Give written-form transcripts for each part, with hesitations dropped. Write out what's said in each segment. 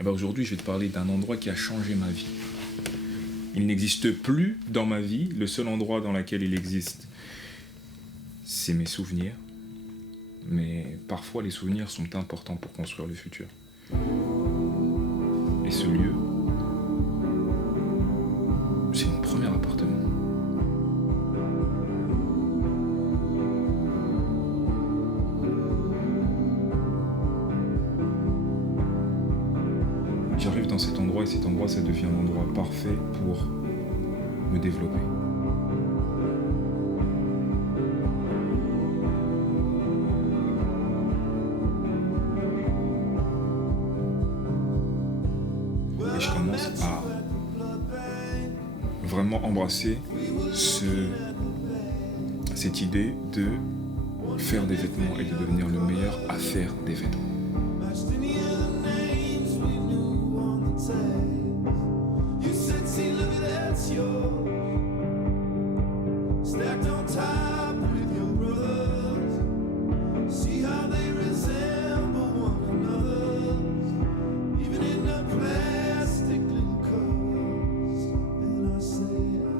Eh ben aujourd'hui, je vais te parler d'un endroit qui a changé ma vie. Il n'existe plus dans ma vie. Le seul endroit dans lequel il existe, c'est mes souvenirs. Mais parfois, les souvenirs sont importants pour construire le futur. Et ce lieu, c'est mon premier appartement. J'arrive dans cet endroit et cet endroit, ça devient l'endroit parfait pour me développer. Et je commence à vraiment embrasser cette idée de faire des vêtements et de devenir le meilleur à faire des vêtements.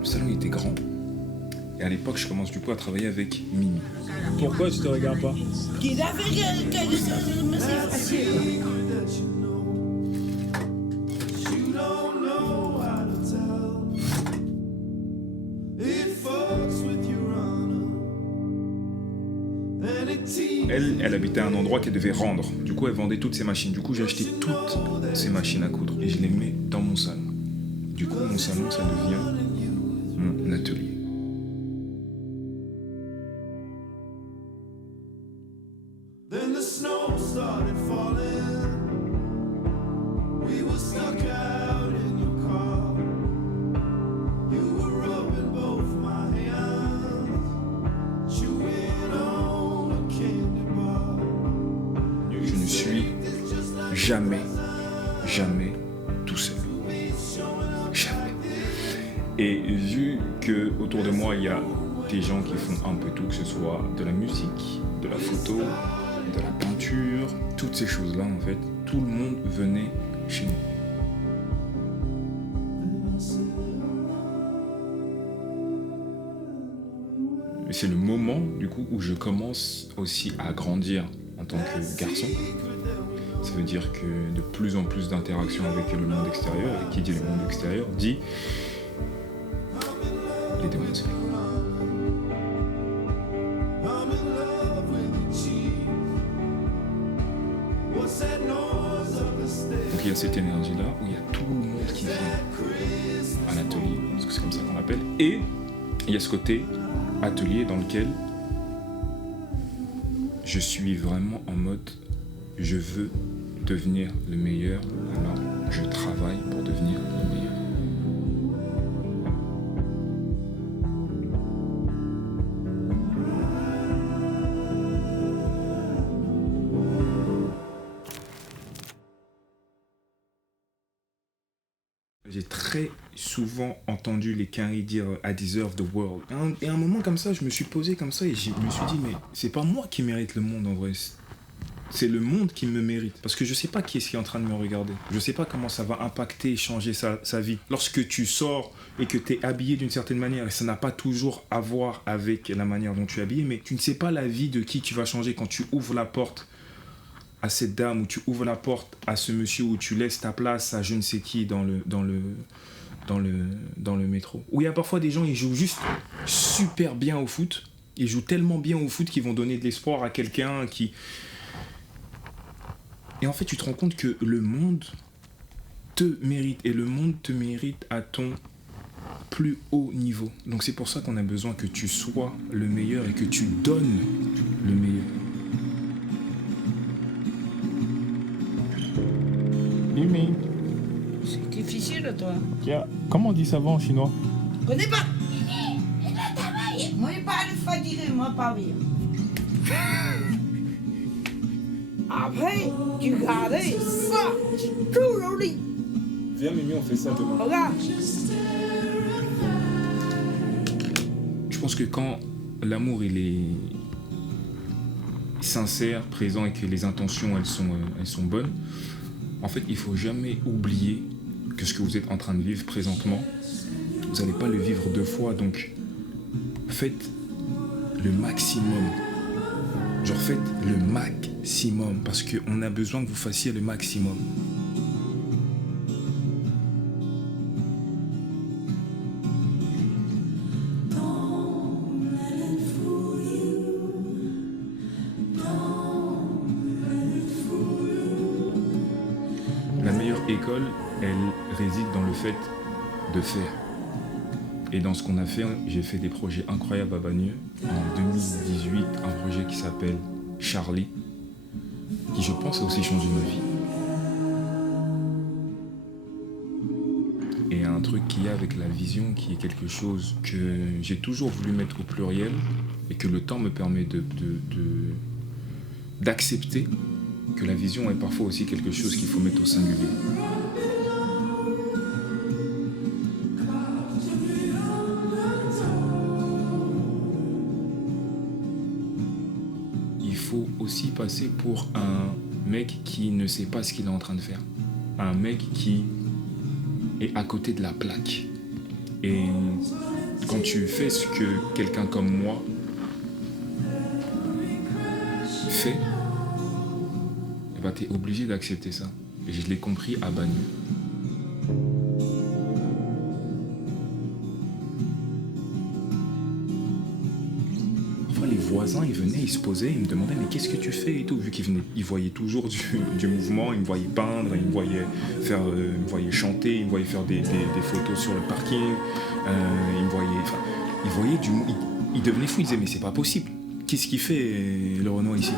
Le salon était grand et à l'époque je commence du coup à travailler avec Mimi. Pourquoi tu te regardes pas? Elle habitait à un endroit qu'elle devait rendre. Du coup, elle vendait toutes ses machines. Du coup, j'ai acheté toutes ces machines à coudre et je les mets dans mon salon. Du coup, mon salon, ça devient mon atelier. Then the snow started falling. We were stuck out in your car. You were rubbing both my hands, chewing on a candy bar. Je ne suis jamais tout seul. Jamais. Et vu que autour de moi, il y a des gens qui font un peu tout, que ce soit de la musique, de la photo, de la peinture, toutes ces choses-là, en fait, tout le monde venait chez nous. Et c'est le moment, du coup, où je commence aussi à grandir en tant que garçon. Ça veut dire que de plus en plus d'interactions avec le monde extérieur, et qui dit le monde extérieur, dit les démons. I'm in love with your cheek. What's that noise of the stairs? Donc il y a cette énergie-là où il y a tout le monde qui vient à l'atelier, parce que c'est comme ça qu'on l'appelle. Et il y a ce côté atelier dans lequel je suis vraiment en mode je veux devenir le meilleur, alors je travaille pour devenir le meilleur. J'ai très souvent entendu les Quinri dire I deserve the world. Et à un moment comme ça, je me suis posé comme ça et je me suis dit, mais c'est pas moi qui mérite le monde en vrai. C'est le monde qui me mérite. Parce que je sais pas qui est en train de me regarder. Je sais pas comment ça va impacter et changer sa vie. Lorsque tu sors et que tu es habillé d'une certaine manière, et ça n'a pas toujours à voir avec la manière dont tu es habillé, mais tu ne sais pas la vie de qui tu vas changer quand tu ouvres la porte à cette dame, ou tu ouvres la porte à ce monsieur, ou tu laisses ta place à je ne sais qui dans le métro. Où il y a parfois des gens, ils jouent juste super bien au foot. Ils jouent tellement bien au foot qu'ils vont donner de l'espoir à quelqu'un qui... Et en fait, tu te rends compte que le monde te mérite. Et le monde te mérite à ton plus haut niveau. Donc c'est pour ça qu'on a besoin que tu sois le meilleur et que tu donnes le meilleur. Mimi, C'est difficile, toi. comment on dit ça va en chinois? Je connais pas. Moi, je parle fatigué, moi, pas bien. Après, tu gardes ça, tout joli. Viens Mimi, on fait ça demain. Regarde. Je pense que quand l'amour il est sincère, présent et que les intentions elles sont bonnes, En fait, il faut jamais oublier que ce que vous êtes en train de vivre présentement, vous n'allez pas le vivre 2 fois, donc faites le maximum. Genre faites le maximum, parce qu'on a besoin que vous fassiez le maximum. La meilleure école, elle réside dans le fait de faire. Et dans ce qu'on a fait, j'ai fait des projets incroyables à Bagneux. En 2018, un projet qui s'appelle Charlie, qui je pense a aussi changé ma vie. Et un truc qu'il y a avec la vision, qui est quelque chose que j'ai toujours voulu mettre au pluriel et que le temps me permet d'accepter que la vision est parfois aussi quelque chose qu'il faut mettre au singulier. Il faut aussi passer pour un mec qui ne sait pas ce qu'il est en train de faire. Un mec qui est à côté de la plaque. Et quand tu fais ce que quelqu'un comme moi fait, eh ben, tu es obligé d'accepter ça. Et je l'ai compris à Bagneux. Parfois, les voisins, ils venaient, ils se posaient, ils me demandaient « Mais qu'est-ce que tu fais ?» et tout. Vu qu'ils voyaient toujours du mouvement, ils me voyaient peindre, ils me voyaient chanter, ils me voyaient faire des photos sur le parking. Ils voyaient ils devenaient fous, ils disaient « Mais c'est pas possible. Qu'est-ce qu'il fait, le Renoir, ici ?»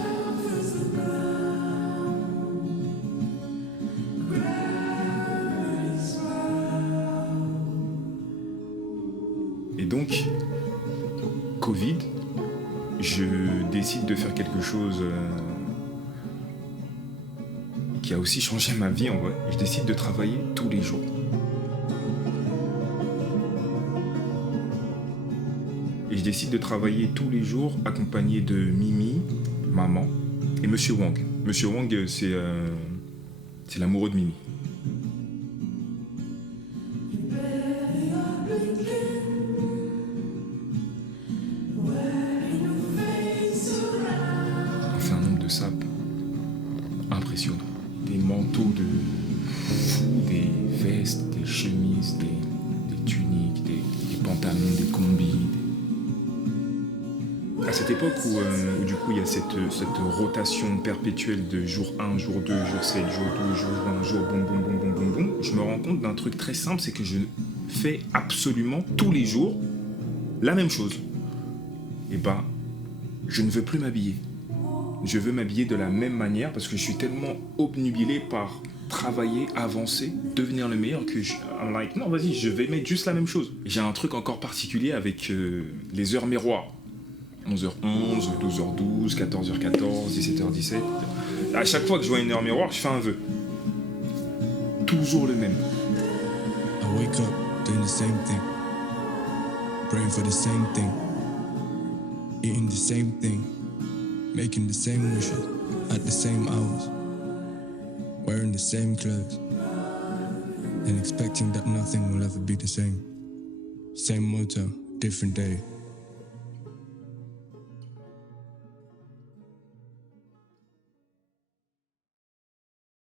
Et donc, Covid, je décide de faire quelque chose qui a aussi changé ma vie en vrai. Je décide de travailler tous les jours. Et je décide de travailler tous les jours accompagné de Mimi, maman, et Monsieur Wang. Monsieur Wang, c'est l'amoureux de Mimi. On fait un nombre de sapes impressionnant. Des manteaux de fous, des vestes, des chemises, des tuniques, des pantalons, des combis. À cette époque où du coup il y a cette rotation perpétuelle de jour 1, jour 2, jour 7, jour 12, jour 20, jour boum boum boum boum boum boum, je me rends compte d'un truc très simple, c'est que je fais absolument tous les jours la même chose. Et ben, je ne veux plus m'habiller. Je veux m'habiller de la même manière parce que je suis tellement obnubilé par travailler, avancer, devenir le meilleur que I'm like, non vas-y, je vais mettre juste la même chose. J'ai un truc encore particulier avec les heures miroirs. 11h11, 12h12, 14h14, 17h17. À chaque fois que je vois une heure miroir, je fais un vœu. Toujours le même. I wake up doing the same thing, praying for the same thing, eating the same thing, making the same wishes at the same hours, wearing the same clothes, and expecting that nothing will ever be the same. Same motto, different day.